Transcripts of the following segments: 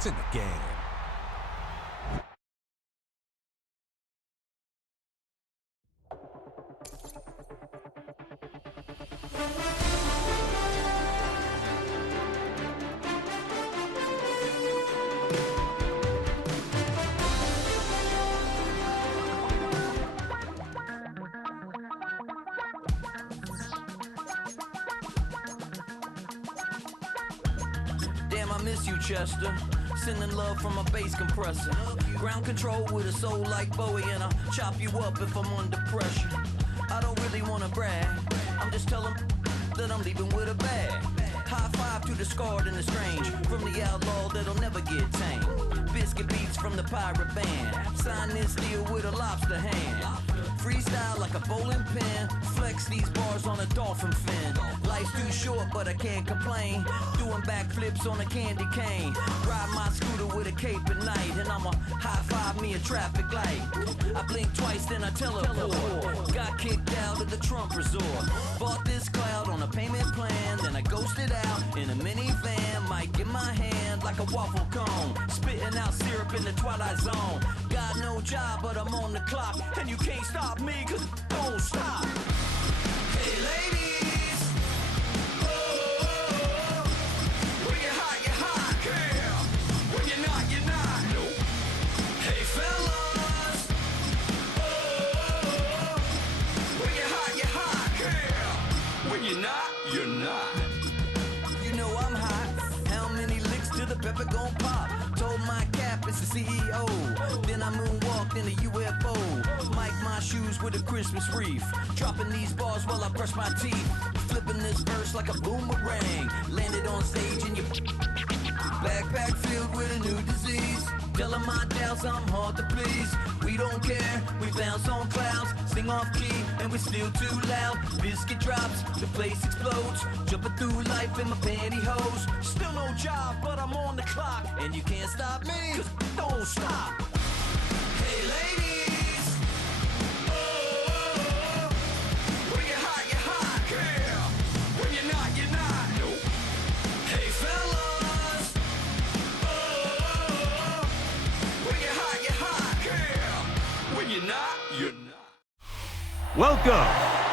points in the game. Damn, I miss you, Chester. Sending love from a bass compressor. Ground control with a soul like Bowie, and I'll chop you up if I'm under pressure. I don't really wanna brag, I'm just telling that I'm leaving with a bag. High five to the scarred and the strange, from the outlaw that'll never get tamed. Biscuit beats from the pirate band, sign this deal with a lobster hand. Freestyle like a bowling pin, flex these bars on a dolphin fin. Life's too short, but I can't complain. Doing backflips on a candy cane. Ride my scooter with a cape at night, and I'ma high five me a traffic light. I blink twice, then I teleport. Got kicked out of the Trump resort. Bought this cloud on a payment plan, then I ghosted out in a minivan. Mic in my hand like a waffle cone, spitting out syrup in the twilight zone. Got no job, but I'm on the clock, and you can't stop me, cause it don't stop. Hey ladies, oh, when you're hot, girl. When you're not, nope. Hey fellas, oh, when you're hot, girl. When you're not. You know I'm hot. How many licks till the pepper gon' pop? Told my cap it's the CEO. Then I moonwalked in a UFO. Mic my shoes with a Christmas wreath. Dropping these bars while I brush my teeth. Flipping this verse like a boomerang. Landed on stage in your backpack filled with a new disease. Telling my doubts I'm hard to please. We don't care, we bounce on clouds. Sing off key and we're still too loud. Biscuit drops, the place explodes. Jumping through life in my pantyhose. Still no job, but I'm on the clock. And you can't stop me, cause it don't stop. Hey ladies, oh, when you're hot, girl. When you're not, nope. Hey fellas, oh, when you're hot, girl. When you're not. Welcome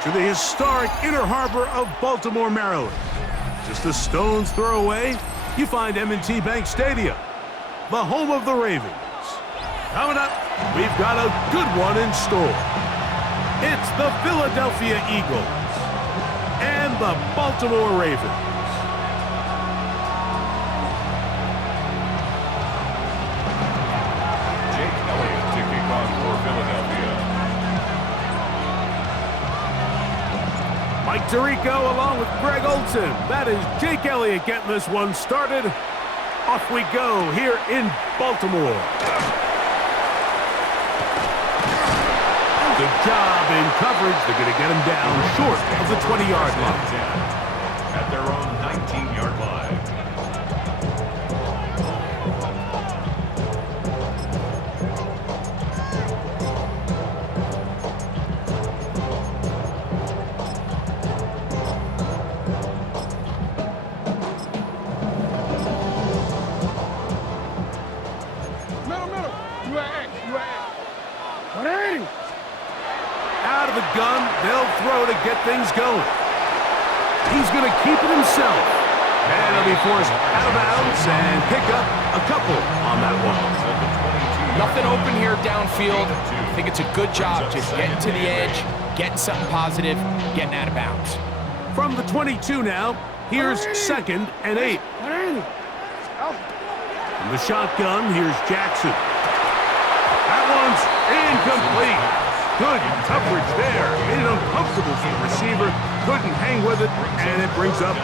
to the historic Inner Harbor of Baltimore, Maryland. Just a stone's throw away, you find M&T Bank Stadium, the home of the Ravens. Coming up, we've got a good one in store. It's the Philadelphia Eagles and the Baltimore Ravens. Jake Elliott to kick off for Philadelphia. Mike Tirico along with Greg Olson. That is Jake Elliott getting this one started. Off we go here in Baltimore. Good job in coverage. They're going to get him down short of the 20-yard line. At their own 19-yard line. Out of the gun, they'll throw to get things going. He's going to keep it himself. And he'll be forced out of bounds and pick up a couple on that one. Nothing open here downfield. I think it's a good job just getting to the edge, getting something positive, getting out of bounds. From the 22 now, here's 2nd and 8. From the shotgun, here's Jackson. That one's incomplete. Good coverage there. Made it uncomfortable for the receiver. Couldn't hang with it, and it brings up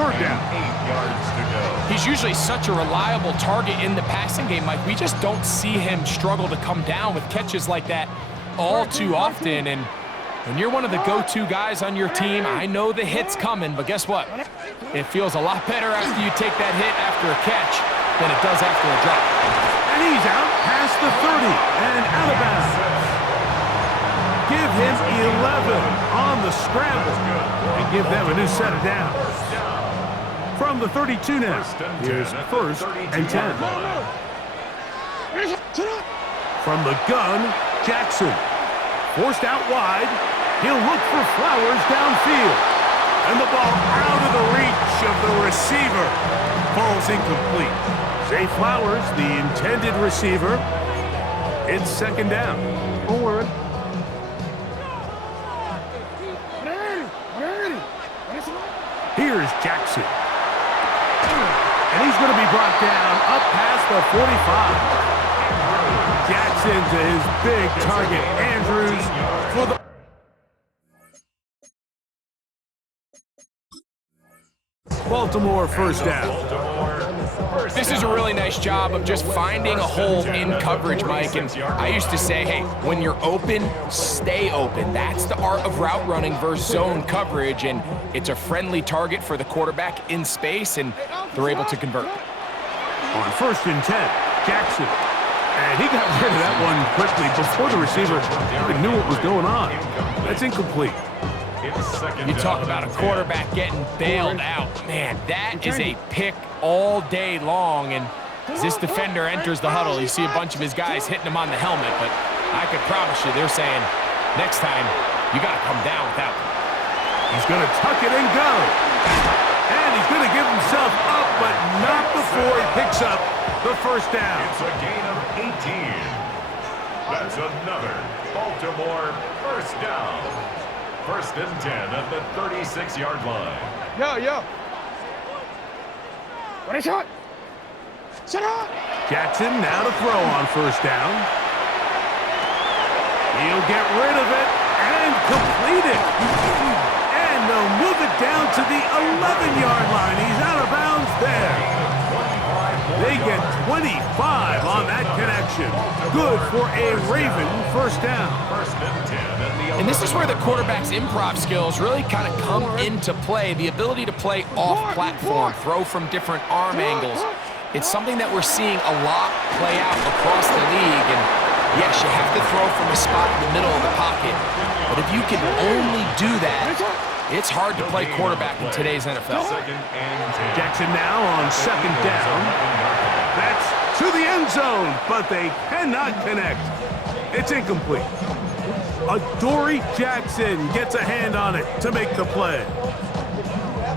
3rd down. 8 yards to go. He's usually such a reliable target in the passing game, Mike. We just don't see him struggle to come down with catches like that all too often. And when you're one of the go-to guys on your team, I know the hit's coming, but guess what? It feels a lot better after you take that hit after a catch than it does after a drop. And he's out past the 30 and out of bounds. Give him 11 on the scramble and give them a new set of downs. From the 32 now, here's first and 10. From the gun, Jackson. Forced out wide. He'll look for Flowers downfield. And the ball out of the reach of the receiver. Falls incomplete. Zay Flowers, the intended receiver. It's second down. Forward. Here's Jackson. And he's going to be brought down up past the 45. Jackson to his big target, Andrews, for the... Baltimore first down. This is a really nice job of just finding a hole in coverage, Mike. And I used to say, hey, when you're open, stay open. That's the art of route running versus zone coverage. And it's a friendly target for the quarterback in space, and they're able to convert. On first and 10, Jackson. And he got rid of that one quickly before the receiver even knew what was going on. That's incomplete. You talk about a quarterback getting bailed out. Man, that is a pick all day long. And as this defender enters the huddle, you see a bunch of his guys hitting him on the helmet. But I can promise you, they're saying, next time, you got to come down with that one. He's going to tuck it and go. And he's going to give himself up, but not before he picks up the first down. It's a gain of 18. That's another Baltimore first down. First and 10 at the 36-yard line. Yo. What a shot. Shut up. Jackson now to throw on first down. He'll get rid of it and complete it. And they'll move it down to the 11-yard line. He's out of bounds there. They get 25 on that connection. Good for a Raven first down. First and 10 at the 11. And this is where the quarterback's improv skills really kind of come into play. The ability to play off-platform, throw from different arm angles. It's something that we're seeing a lot play out across the league. And yes, you have to throw from a spot in the middle of the pocket. But if you can only do that, it's hard to play quarterback in today's NFL. Jackson now on second down. That's to the end zone, but they cannot connect. It's incomplete. Adoree Jackson gets a hand on it to make the play.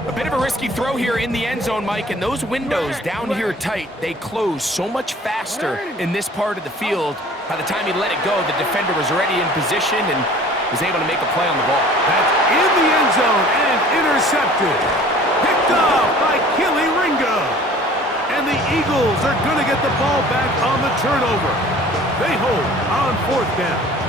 A bit of a risky throw here in the end zone, Mike, and those windows down here tight, they close so much faster in this part of the field. By the time he let it go, the defender was already in position and was able to make a play on the ball. That's in the end zone and intercepted. Picked off by Keely Ringo. And the Eagles are going to get the ball back on the turnover. They hold on fourth down.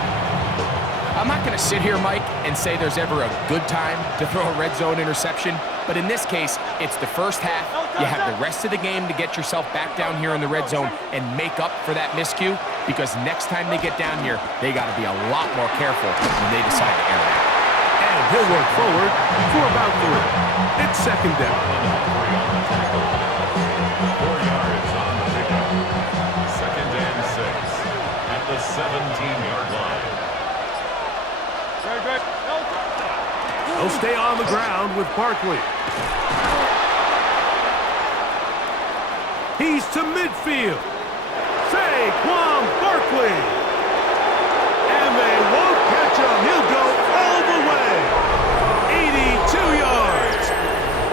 I'm not going to sit here, Mike, and say there's ever a good time to throw a red zone interception, but in this case, it's the first half. You have the rest of the game to get yourself back down here in the red zone and make up for that miscue, because next time they get down here, they got to be a lot more careful when they decide to air it out. And he'll work forward for about 3. It's second down. 4 yards on the pickup. Second and 6 at the 17-yard line. They'll stay on the ground with Barkley. He's to midfield. Saquon Barkley. And they won't catch him. He'll go all the way. 82 yards.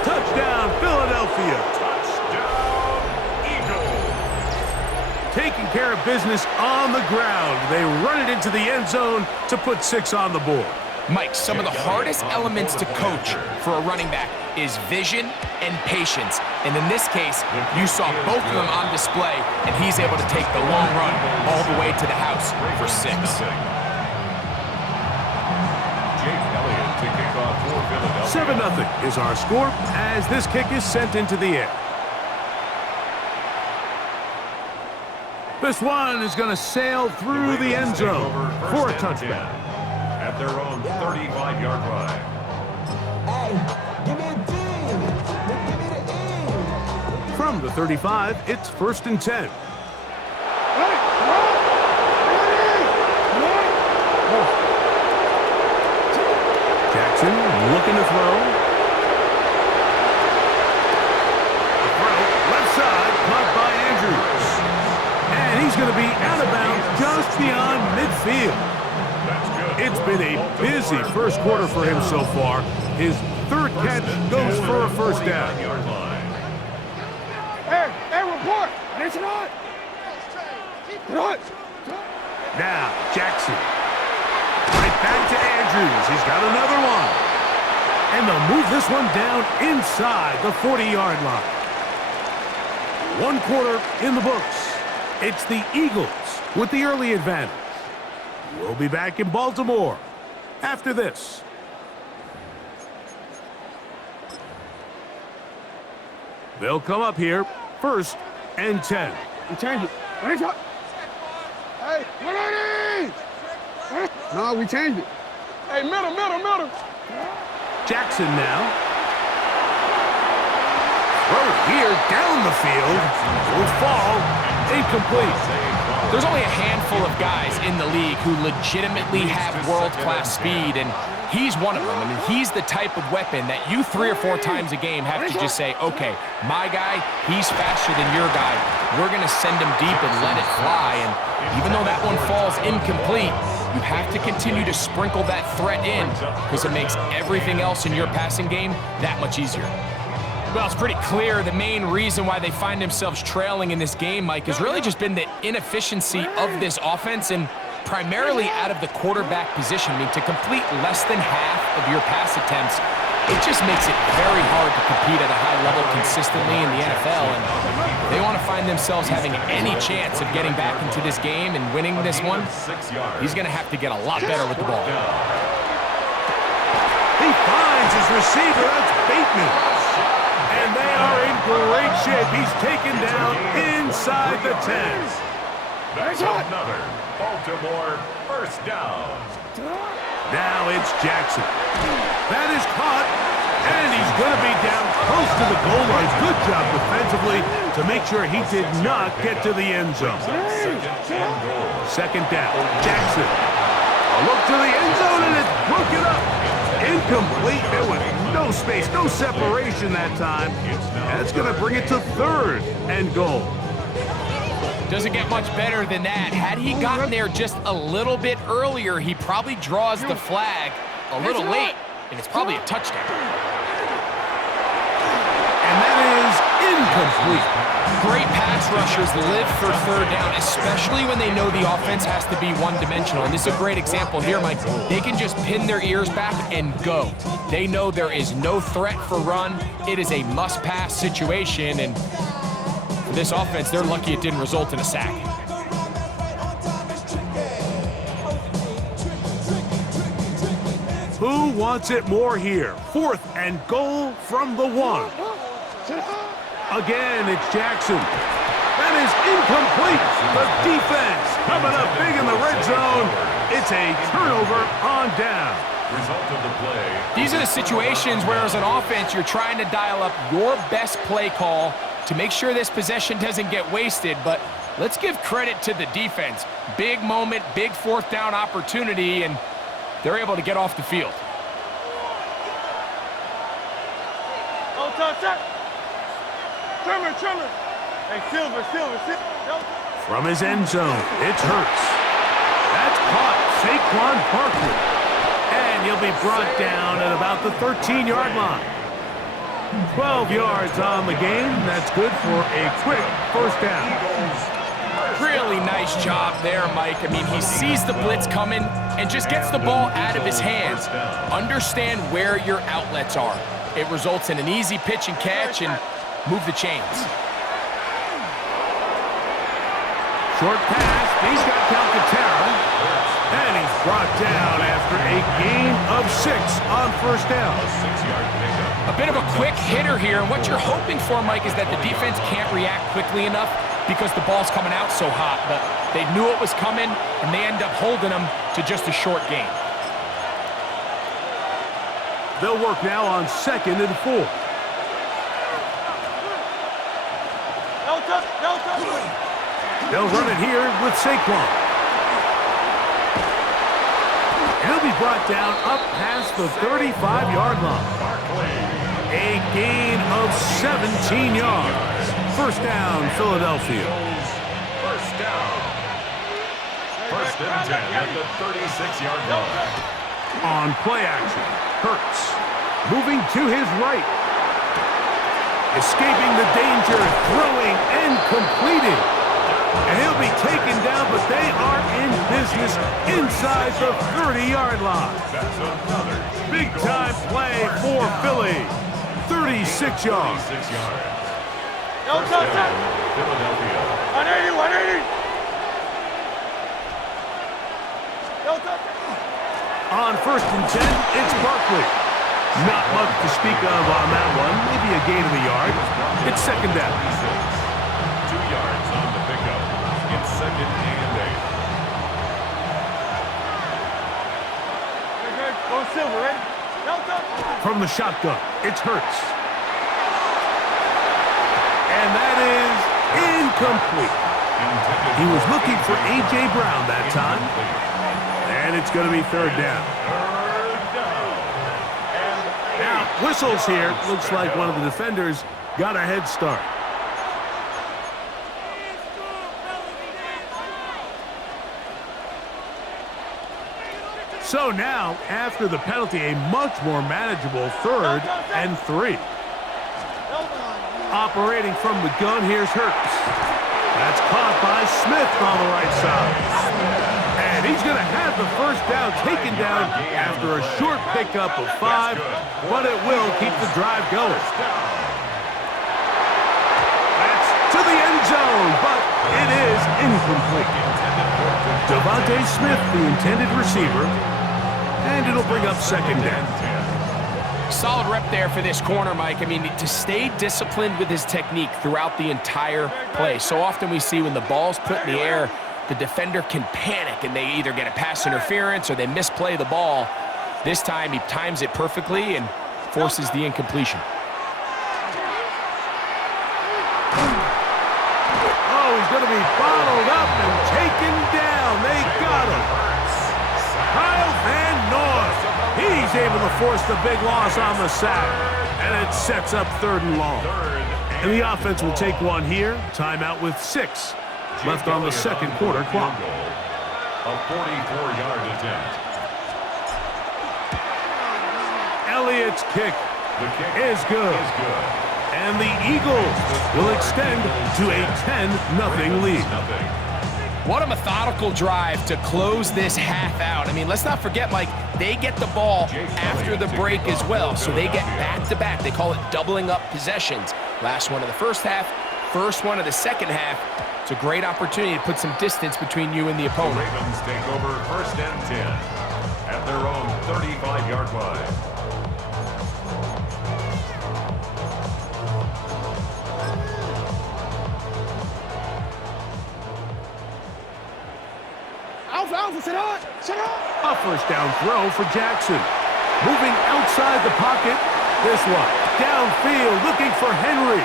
Touchdown, Philadelphia. Touchdown, Eagles. Taking care of business on the ground. They run it into the end zone to put 6 on the board. Mike, some of the hardest elements to coach for a running back is vision and patience. And in this case, you saw both of them on display, and he's able to take the long run all the way to the house for 6. Jake Elliott to kick off for Philadelphia. 7-0 is our score as this kick is sent into the air. This one is going to sail through the end zone for a touchdown. At their own 35-yard line. From the 35, it's first and 10. Jackson looking to throw. going to be out of bounds just beyond midfield. It's been a busy first quarter for him so far. His third catch goes for a first down. Hey, report. It's not. Not. Now, Jackson. Right back to Andrews. He's got another one. And they'll move this one down inside the 40-yard line. One quarter in the books. It's the Eagles with the early advantage. We'll be back in Baltimore after this. They'll come up here, 1st and 10. We change it. Hey, what are these? No, we changed it. Hey, middle. Jackson now. Throw here down the field. Will fall incomplete. There's only a handful of guys in the league who legitimately have world-class speed, and he's one of them. I mean, he's the type of weapon that you 3 or 4 times a game have to just say, okay, my guy, he's faster than your guy. We're going to send him deep and let it fly. And even though that one falls incomplete, you have to continue to sprinkle that threat in because it makes everything else in your passing game that much easier. Well, it's pretty clear the main reason why they find themselves trailing in this game, Mike, has really just been the inefficiency of this offense and primarily out of the quarterback position. I mean, to complete less than half of your pass attempts, it just makes it very hard to compete at a high level consistently in the NFL. And they want to find themselves having any chance of getting back into this game and winning this one. He's going to have to get a lot better with the ball. He finds his receiver. That's Bateman. And they are in great shape. He's taken down inside the 10. That's another Baltimore first down. Now it's Jackson. That is caught, and he's going to be down close to the goal line. Good job defensively to make sure he did not get to the end zone. Second down, Jackson. A look to the end zone, and it's broken up. Incomplete. There was no space, no separation that time. That's going to bring it to 3rd and goal. Doesn't get much better than that. Had he gotten there just a little bit earlier, he probably draws the flag a little late, and it's probably a touchdown. And that is incomplete. Great pass rushers live for 3rd down, especially when they know the offense has to be one-dimensional. And this is a great example here, Mike. They can just pin their ears back and go. They know there is no threat for run. It is a must-pass situation, and for this offense, they're lucky it didn't result in a sack. Who wants it more here? 4th and goal from the 1. Again, it's Jackson. That is incomplete. The defense coming up big in the red zone. It's a turnover on down. Result of the play. These are the situations where, as an offense, you're trying to dial up your best play call to make sure this possession doesn't get wasted. But let's give credit to the defense. Big moment, big 4th down opportunity, and they're able to get off the field. Trimmer. Hey, Silver. From his end zone, it's Hurts. That's caught. Saquon Barkley. And he'll be brought down at about the 13-yard line. 12 yards on the game. That's good for a quick first down. Really nice job there, Mike. I mean, he sees the blitz coming and just gets the ball out of his hands. Understand where your outlets are. It results in an easy pitch and catch and move the chains. Short pass. He's got Calcaterra. And he's brought down after a gain of 6 on first down. A bit of a quick hitter here. And what you're hoping for, Mike, is that the defense can't react quickly enough because the ball's coming out so hot. But they knew it was coming, and they end up holding them to just a short gain. They'll work now on 2nd and 4. They'll run it here with Saquon. He'll be brought down up past the 35-yard line. A gain of 17 yards. First down, Philadelphia. First down. First and 10 at the 36-yard line. On play action, Hurts moving to his right. Escaping the danger, throwing and completing. And he'll be taken down, but they are in business inside the 30-yard line. That's another Big-time play for Philly. 36 yards. 36 yards. No touchdown. Philadelphia. 180, 180. No touchdown. On first and 10, it's Barkley. Not much to speak of on that one. Maybe a gain of a yard. It's second down. 2 yards on the pickup. It's second and 8. Go Silver, ready? No touchdown. From the shotgun, it's Hurts. And that is incomplete. He was looking for A.J. Brown that time. And it's going to be third down. Now, whistles here. Looks like one of the defenders got a head start. So now, after the penalty, a much more manageable 3rd and 3. Operating from the gun, here's Hurts. That's caught by Smith on the right side. And he's going to have the first down taken down after a short pickup of 5, but it will keep the drive going. That's to the end zone, but it is incomplete. Devontae Smith, the intended receiver, and it'll bring up second down. Solid rep there for this corner, Mike. I mean, to stay disciplined with his technique throughout the entire play. So often we see when the ball's put in the air, the defender can panic and they either get a pass interference or they misplay the ball. This time he times it perfectly and forces the incompletion. Oh, he's going to be bottled up and taken down. They got him. Kyle Van Noy. He's able to force the big loss on the sack. And it sets up 3rd and long. And the offense will take one here. Timeout with 6 left on the second quarter clock. A 44-yard attempt. Elliott's kick is good. And the Eagles will extend to a 10-0 lead. What a methodical drive to close this half out. I mean, let's not forget, Mike, they get the ball after the break as well, so they get back-to-back. They call it doubling up possessions. Last one of the first half, first one of the second half. It's a great opportunity to put some distance between you and the opponent. The Ravens take over first and 10 at their own 35-yard line. Alpha, sit on. A first down throw for Jackson. Moving outside the pocket. This one downfield looking for Henry.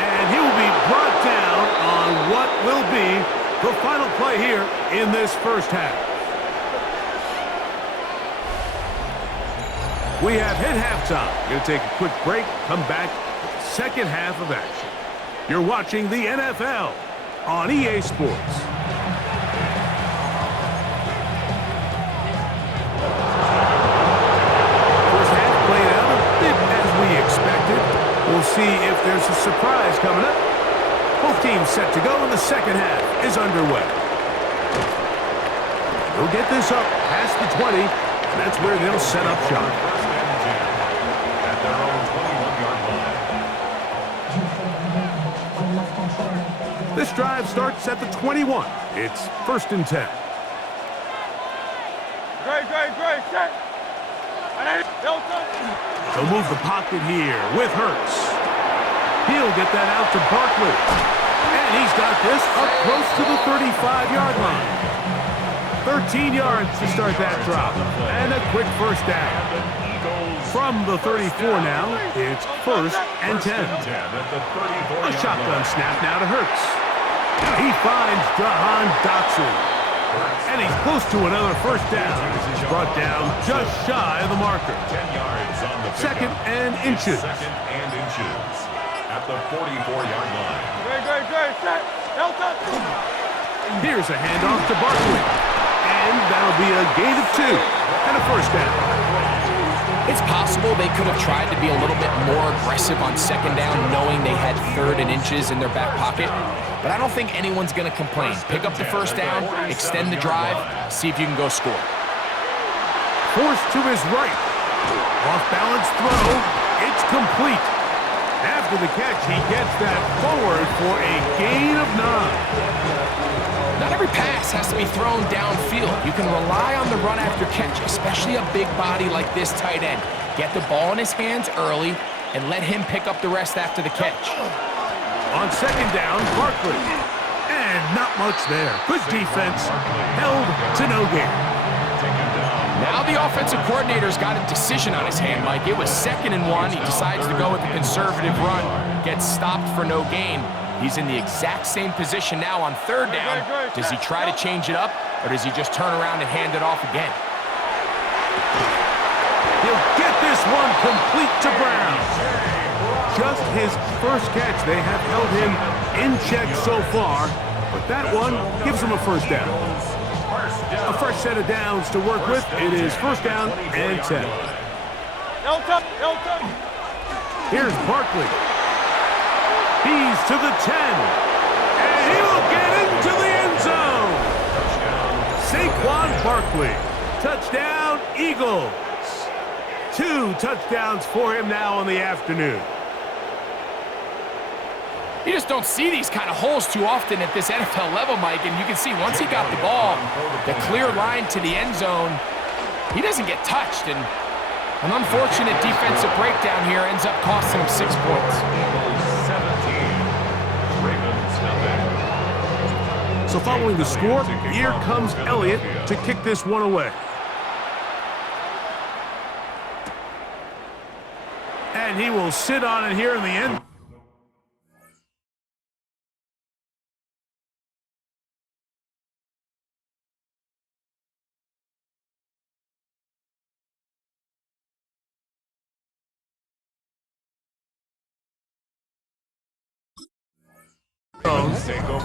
And he will be brought down on what will be the final play here in this first half. We have hit halftime. Going to take a quick break, come back. Second half of action. You're watching the NFL on EA Sports. First half played out a bit as we expected. We'll see if there's a surprise coming up. Both teams set to go and the second half is underway. They'll get this up past the 20, and that's where they'll set up shop. First and 10 at their own 21-yard line. This drive starts at the 21. It's first and 10. Great, set. They'll move the pocket here with Hurts. He'll get that out to Barkley. And he's got this up close to the 35-yard line. 13 yards to start that drop. And a quick first down. From the 34 now, it's first and 10. A shotgun snap now to Hurts. He finds Jahan Dotson. And he's close to another first down. He's brought down just shy of the marker. 10 yards on the pickup. Second and inches. Second and inches at the 44-yard line. Great. Set. Delta. Here's a handoff to Barkley. And that'll be a gain of 2 and a first down. It's possible they could have tried to be a little bit more aggressive on second down, knowing they had third and inches in their back pocket. But I don't think anyone's going to complain. Pick up the first down, extend the drive, see if you can go score. Forced to his right. Off-balance throw. It's complete. After the catch, he gets that forward for a gain of 9. Not every pass has to be thrown downfield. You can rely on the run after catch, especially a big body like this tight end. Get the ball in his hands early and let him pick up the rest after the catch. On second down, Barkley. And not much there. Good defense. Held to no gain. Now the offensive coordinator's got a decision on his hand, Mike. It was 2nd and 1. He decides to go with the conservative run. Gets stopped for no gain. He's in the exact same position now on 3rd down. Does he try to change it up, or does he just turn around and hand it off again? He'll get this one complete to Brown. Just his first catch. They have held him in check so far, but that one gives him a first down. A fresh set of downs to work with. It is first down and 10. Here's Barkley. He's to the 10. And he will get into the end zone. Saquon Barkley. Touchdown, Eagles. 2 touchdowns for him now on the afternoon. You just don't see these kind of holes too often at this NFL level, Mike, and you can see once he got the ball, the clear line to the end zone, he doesn't get touched, and an unfortunate defensive breakdown here ends up costing him 6 points. 17. Ravens nothing. So following the score, here comes Elliott to kick this one away. And he will sit on it here in the end.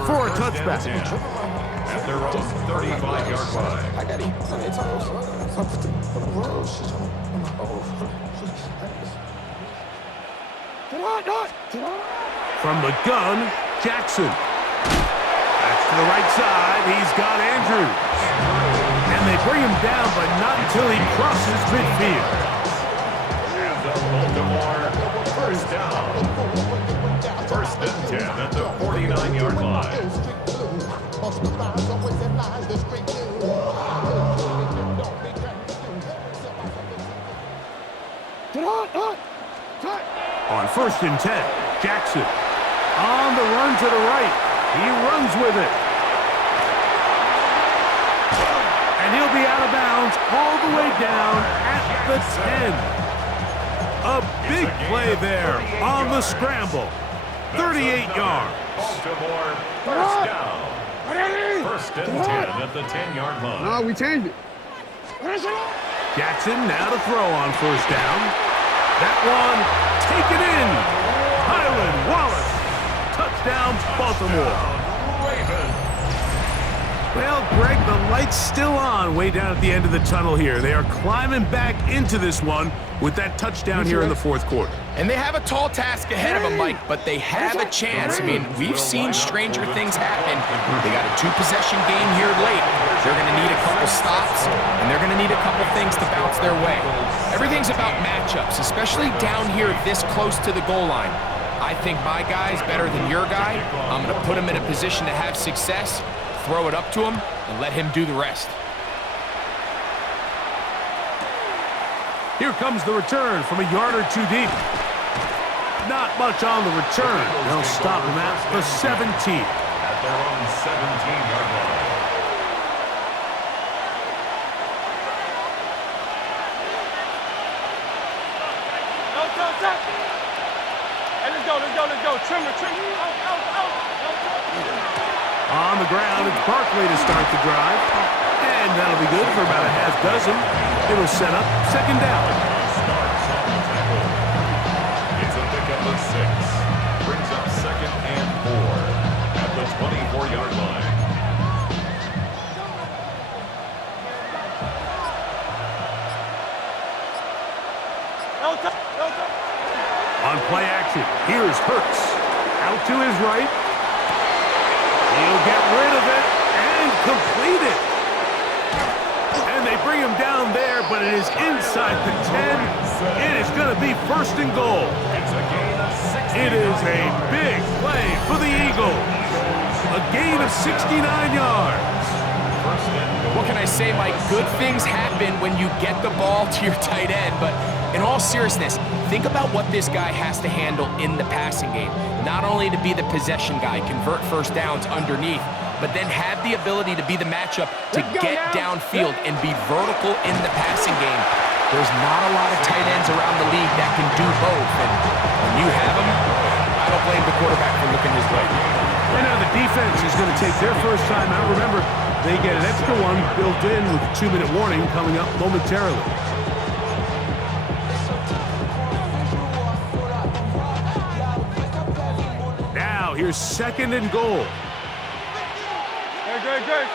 For a touchback. At their own 35-yard line. From the gun, Jackson. That's to the right side. He's got Andrews. And they bring him down, but not until he crosses midfield. And the Baltimore first down. First and 10 at the 49-yard line. On first and 10, Jackson. On the run to the right. He runs with it. And he'll be out of bounds all the way down at the 10. A big play there on the scramble. 38 yards. Baltimore first down. First and 10 at the 10-yard line. No, we changed it. Jackson now to throw on first down. That one taken in. Highland Wallace. Touchdown, Baltimore. Well, Greg, the light's still on way down at the end of the tunnel here. They are climbing back into this one with that touchdown here in the fourth quarter. And they have a tall task ahead of them, Mike, but they have a chance. I mean, we've seen stranger things happen. They got a 2-possession game here late. They're going to need a couple stops, and they're going to need a couple things to bounce their way. Everything's about matchups, especially down here this close to the goal line. I think my guy's better than your guy. I'm going to put him in a position to have success, throw it up to him, and let him do the rest. Here comes the return from a yard or two deep. Not much on the return. They'll stop him at the 17. At their own 17-yard line. Hey, let's go. Trim. Out. On the ground, it's Barkley to start the drive. And that'll be good for about a half dozen. It'll set up second down. Starts on the tackle. It's a pickup of 6. Brings up 2nd and 4 at the 24-yard line. On play action, here's Hurts. Out to his right. He'll get rid of it and complete it. And they bring him down there, but it is inside the 10. It is going to be 1st and goal. It is a big play for the Eagles. A gain of 69 yards. What can I say, Mike? Good things happen when you get the ball to your tight end, but in all seriousness, think about what this guy has to handle in the passing game. Not only to be the possession guy, convert first downs underneath, but then have the ability to be the matchup to get downfield and be vertical in the passing game. There's not a lot of tight ends around the league that can do both, and when you have them, I don't blame the quarterback for looking his way. Right now the defense is going to take their first time out. Remember, they get an extra one built in with a 2-minute warning coming up momentarily. Now here's 2nd and goal. Good. Hey,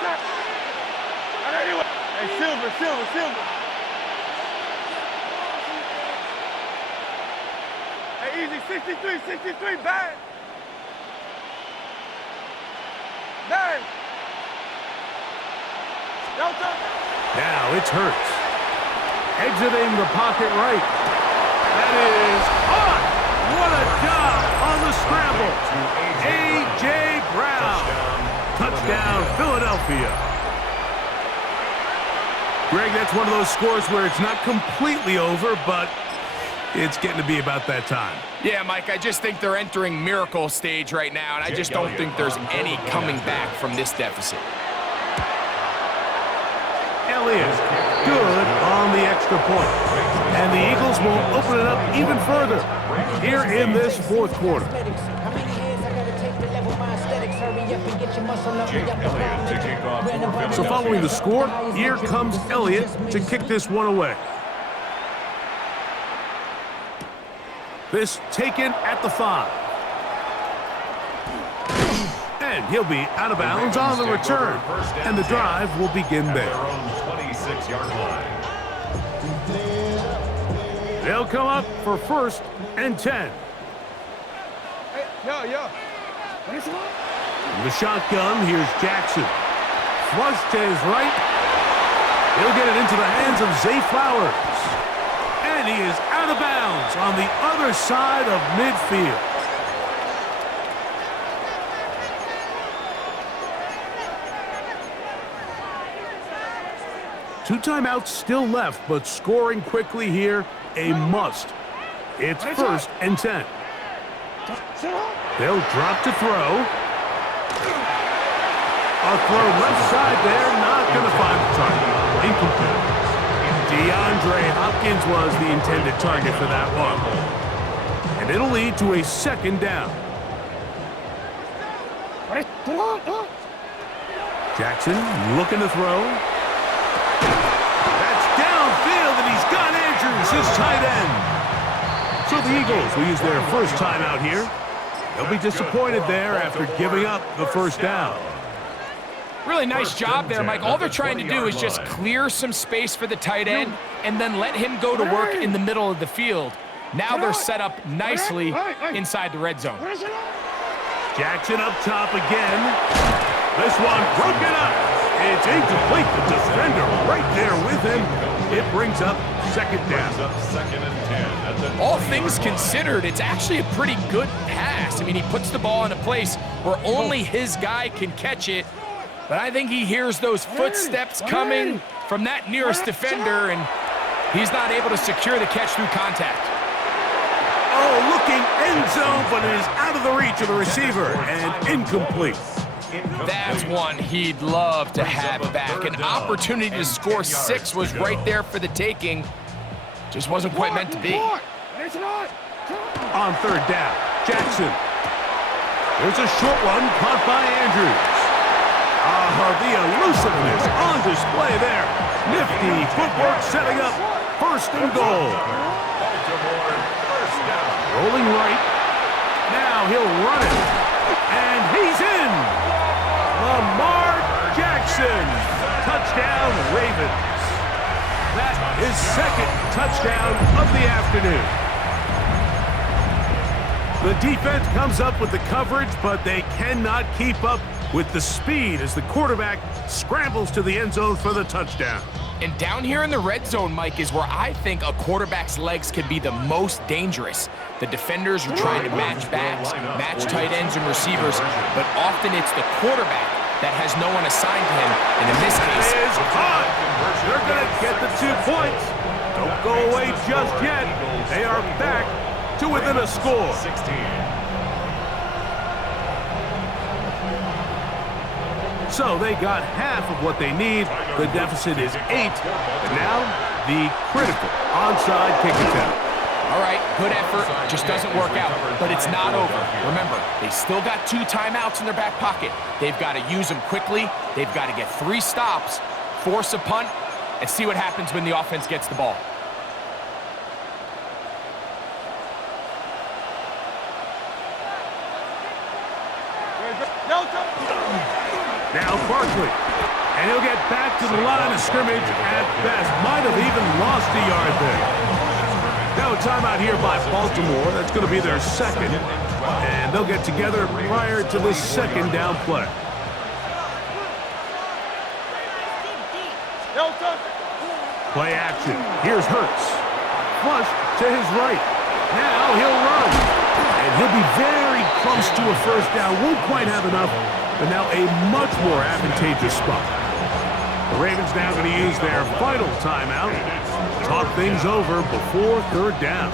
Silver. Hey, easy, 63, bang. Now it's Hurts. Exiting the pocket right. That is caught. What a job on the scramble. A.J. Brown. Touchdown, Philadelphia. Greg, that's one of those scores where it's not completely over, but it's getting to be about that time. Yeah, Mike, I just think they're entering miracle stage right now, and I just don't think there's any coming back from this deficit. Elliott, good on the extra point. And the Eagles will open it up even further here in this 4th quarter. So following the score, here comes Elliott to kick this one away. This taken at the 5. And he'll be out of bounds on the return. And the drive will begin there. 26-yard line. They'll come up for 1st and 10. Hey, yo. The shotgun, here's Jackson. Flush to his right. He'll get it into the hands of Zay Flowers. And he is out of bounds on the other side of midfield. Two timeouts still left, but scoring quickly here, a must. It's 1st and 10. They'll drop to throw. A throw left side there, not going to find the target. Incomplete. DeAndre Hopkins was the intended target for that one. And it'll lead to a 2nd down. Jackson looking to throw. That's downfield, and he's got Andrews, his tight end. So the Eagles will use their first timeout here. They'll be disappointed there after giving up the 1st down. Really nice job there, Mike. All they're trying to do is just clear some space for the tight end and then let him go to work in the middle of the field. Now they're set up nicely inside the red zone. Jackson up top again. This one broken up. It's incomplete. The defender right there with him. It brings up 2nd down. All things considered, it's actually a pretty good pass. I mean, he puts the ball in a place where only his guy can catch it. But I think he hears those footsteps coming from that nearest defender, and he's not able to secure the catch through contact. Oh, looking end zone, but it is out of the reach of the receiver and incomplete. That's one he'd love to have back. An opportunity to score 6 was right there for the taking. Just wasn't quite meant to be. On 3rd down, Jackson. There's a short one caught by Andrews. The elusiveness on display there. Nifty footwork setting up first and goal. Baltimore, first down. Rolling right. Now he'll run it. And he's in. Lamar Jackson. Touchdown, Ravens. That's his second touchdown of the afternoon. The defense comes up with the coverage, but they cannot keep up with the speed as the quarterback scrambles to the end zone for the touchdown. And down here in the red zone, Mike, is where I think a quarterback's legs can be the most dangerous. The defenders are trying to match backs, match tight ends and receivers, but often it's the quarterback that has no one assigned to him, and in this case... Is caught. They're going to get the 2 points. Don't go away just yet. They are back to within a score. 16. So they got half of what they need. The deficit is 8. And now, the critical onside kick attempt. All right, good effort, just doesn't work out, but it's not over. Remember, they still got 2 timeouts in their back pocket. They've got to use them quickly. They've got to get 3 stops, force a punt, and see what happens when the offense gets the ball. Now Barkley, and he'll get back to the line of scrimmage at best. Might have even lost a yard there. Now a timeout here by Baltimore. That's going to be their second, and they'll get together prior to the second down play. Play action. Here's Hurts. Flush to his right. Now he'll run, and he'll be very close to a first down. Won't quite have enough, but now a much more advantageous spot. The Ravens now going to use their final timeout. Talk things over before third down.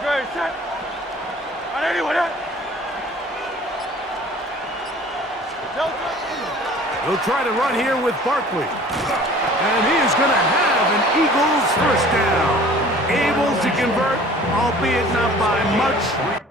Great, set. On anyone, He'll try to run here with Barkley. And he is going to have an Eagles first down. Able to convert, albeit not by much.